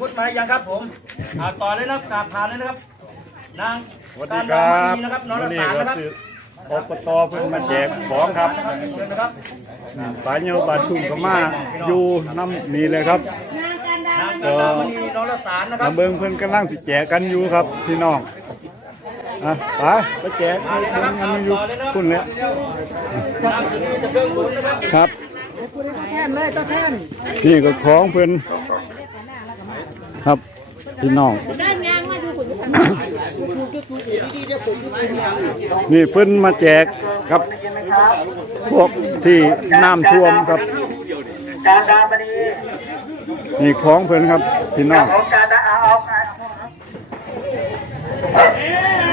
พุทธมายังครับผมอ่าต่อเลยนะครับกราบผ่านเลยนะครับ นางสวัสดีครับการดำเนินนะครับน้องวัรันกนี้ษาก็นะครับคืออบตเพิ่นมาแจกของครับเชิญนะครับปลาเหี่ยวปลาทุ่งก็มาอยู่น้ำนี่เลยครับนางการดำมณีน้องรักษานะครับ น้ำเบิงเพิ่นกำลังสิแจกกันอยู่ครับพี่น้องอะไปไปแจกให้เพิ่นกันอยู่คุณเลยนางสุนีจะเพิ่งบุญนะครับครับแทนเลยตัวแทนนี่ก็ของเพิ่น ครับพี่น้องด้านยางมาดูผลทำนี่เพิ่นมาแจกครับ พวกที่น้ำท่วมครับการดามณีนี่ของเพิ่นครับพี่น้องของการดาเอาเอา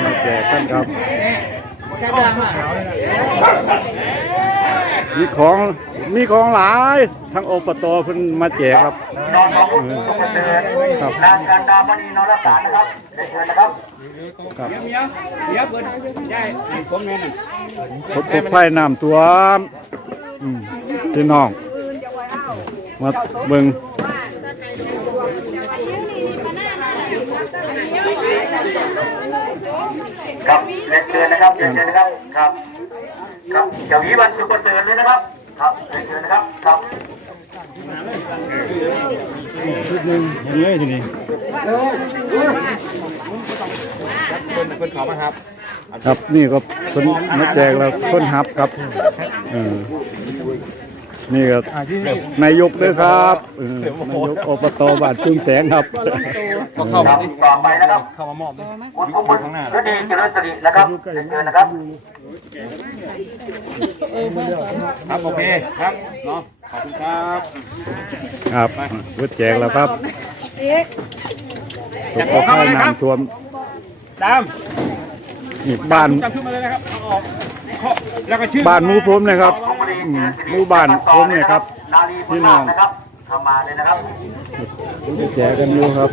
มาแจกกันครับกระดังอะมีของ มีของหลายทั้งอบตเพิ่นมาแจกครับ นอนของคุณสุขเสริญครับ นางการดามณีนรสารนะครับเรียนเชิญนะครับครับพบพบไฟน้ำตัวมอืมพี่น้อง มาเบิ่งครับเรียนเชิญนะครับเรียนเชิญนะครับ ครับ ครับเจ้าหญิงวันสุขเสริญเลยนะครับ ครับเรียนเชิญนะครับครับชุดหนึ่งอย่างนี้ทีนี้เออเออครับนี่ก็เพิ่นมาแจกแล้วคนฮับครับ เออนี่ก็นายกด้วยครับเออนายกอบตบ้านจุงแสงครับครับต่อไปนะครับเข้ามามอบคุณผู้บุญฤดีเจริญสิรินะครับเรียนเชิญนะครับครับโอเคครับเนาะขอบคุณครับครับรถแจกแล้วครับตกไฟน้ำท่วมดามนี่บ้านจำชื่อมาเลยนะครับเอาออกข้อแล้วก็ชื่อบ้านหมูพรมนะครับอืม หมู่บ้านพรมเนี่ยครับนาลีบุญนาคนะครับเข้ามาเลยนะครับแจกกันอยู่ครับ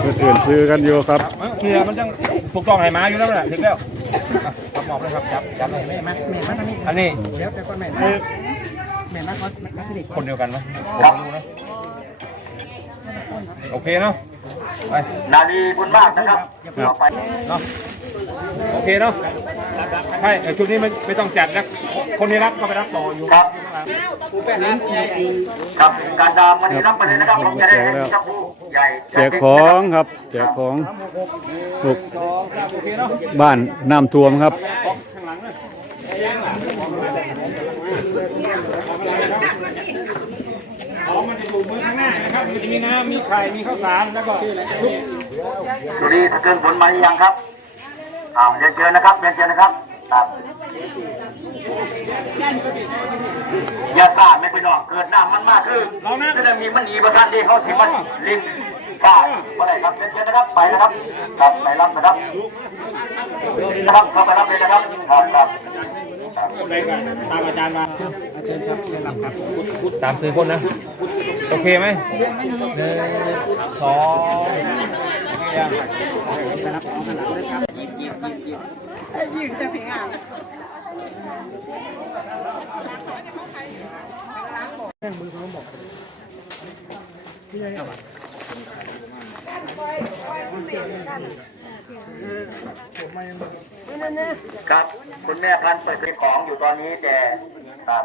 เพื่อนๆซื้อกันอยู่ครับเคลียร์มันต้องถูกต้องให้มาอยู่แล้วแหละถึงแล้วอะครับมอบเลยครับจับจับเลยแม่แม่แม่มาทางนี้อันนี้เดี๋ยวแต่ก่อนแม่แม่แม่มาก่อนแม่ที่คนเดียวกันไหมผมไม่รู้นะโอเคเนาะไป นาลีบุญมากนะครับต่อไปเนาะโอเคเนาะใช่ไอ้ชุดนี้ไม่ไม่ต้องจัดนะคนที่รับก็ไปรับต่ออยู่ครับครับการดามวันนี้รับไปเลยนะครับผมจะได้ให้เจ้าผู้ใหญ่แจกของครับแจกของลูกบ้านน้ำท่วมครับ ของมันจะอยู่มือข้างหน้านะครับมันจะมีน้ำมีไข่มีข้าวสารแล้วก็ลูกดูดีถ้าเกินผลมาหรือยังครับอ้าวเรียนเชิญนะครับเรียนเชิญนะครับครับอย่าซ่าไม่ไปนอกเกิดน้ำมันมากขึ้นจะได้มีมันหนีประทันดีเขาสิมันลิ้นซ่าเมื่อไหรครับเรียนเชิญนะครับไปนะครับครับไปรับนะครับนะครับเข้าไปรับเลยนะครับครับครับอะไรกันตามอาจารย์มาตามซื้อคนนะ โอเคไหมหนึ่งสองยังครับคุณแม่พันเปิดเป็นของอยู่ตอนนี้แต่ครับ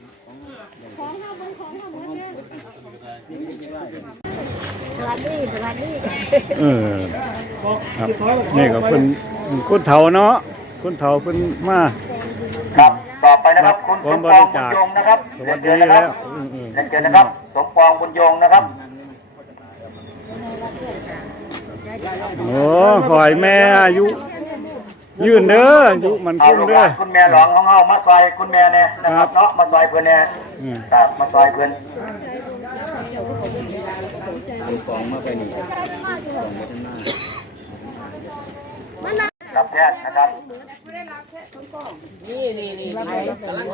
เท่สวัสดีสวัสดีเออครับนี่ก็เป็นคนเฒ่าเนาะคนเฒ่าเป็นมาครับต่อไปนะครับคุณพร้สอมมบปอริงบุญจาคยงนะครับสวัสดีเรียนเชิญนะคแล้รับวอืมเรียนเชิญนะครับ สมปองบุญยงนะครับๆโอ้ขอให้แม่อายุ ยืนเด้ออยู่มันเอาคุ้มลูกหเด้อ ลานคุณแม่หลองของเฮามาซอยคุณแม่เนี่ยนะครับเนาะมาซอยเพิ่นเนี่ยอืม ครับมาซอยเพิ่น รับแทนนะครับนี่นี่นี่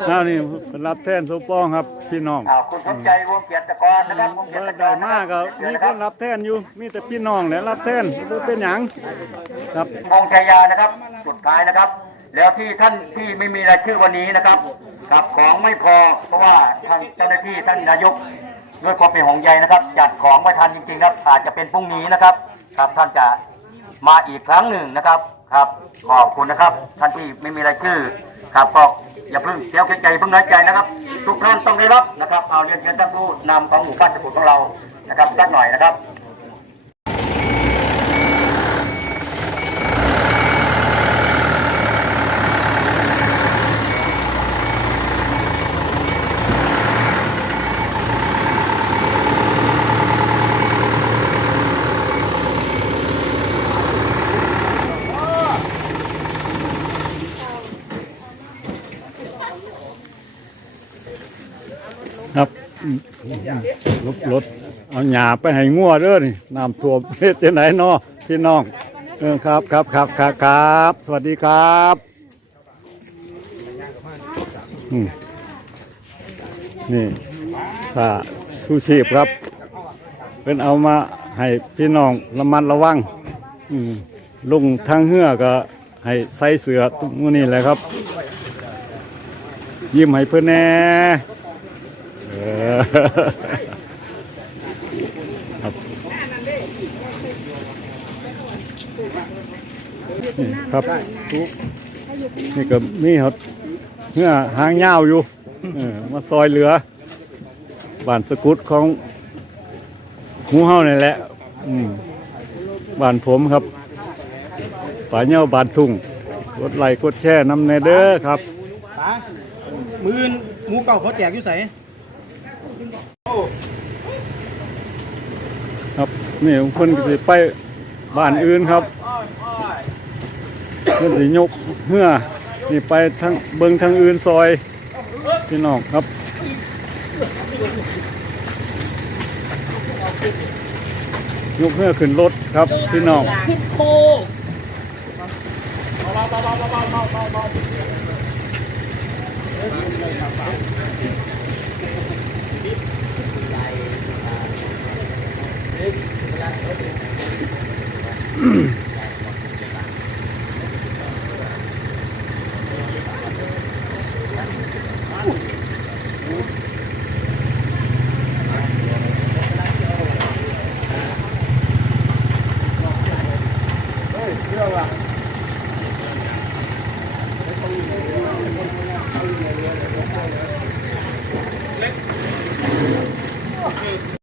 อ้าวนี่เป็นรับแทนสมปองครับพี่น้องอ่าคุณสมใจวงเกียรติกรนะครับวงเกียรติกได้รมากก็มีคนรับแทนอยู่มีแต่พี่น้องแหละรับแทนบ่เป็นหยังครับวงชัยยานะครับสุดท้ายนะครับ แล้วที่ท่านที่ไม่มีรายชื่อวันนี้นะครับกับของไม่พอเพราะว่าทางเจ้าหน้าที่ท่านนายกด้วยความเป็นห่วงใยนะครับ จัดของไม่ทันจริงๆครับอาจจะเป็นพรุ่งนี้นะครับ ครับท่านจะมาอีกครั้งหนึ่งนะครับ ครับ ขอบคุณนะครับ ท่านที่ไม่มีรายชื่อ ครับก็อย่าเพิ่งเสียใจเพิ่งน้อยใจนะครับ ทุกท่านต้องได้รับนะครับ เอาเรียนเชิญท่านผู้นำของหมู่บ้านสกุลของเรานะครับสักหน่อยนะครับ ครับรถรถเอาหญ้าไปให้งัวเด้อนี่น้ำท่วมเฮ็ดจังไดเนาะพี่น้องเออครับครับครับครับครับ สวัสดีครับนี่ถ้าชูชีพครับ เป็นเอามาให้พี่น้องระมัดระวังลุงทางเหือก็ให้ใส่เสือตรงนี้แหละครับ ยิ้มให้เพื่อนแน่เออ ครับนี่ครับนี่ก็มีครับเมื่อหางยาวอยู่เออมาซอยเหลือบ้านสกุดของหมูเฮานี่แหละบ้านผมครับป่าเน่าบ้านทุ่งกดไลค์กดแชร์นำในเด้อครับป๋ามือหมูเก่าเขาแจกอยู่ใส่ ครับนี่เพิ่นก็สิไปบ้านอื่นครับเพิ่นสิยกเหื่อนี่ไปทางเบิงทางอื่นซอยพี่น้องครับยกเหื่อขึ้นรถครับพี่น้องขึ้นโค Mm-hmm.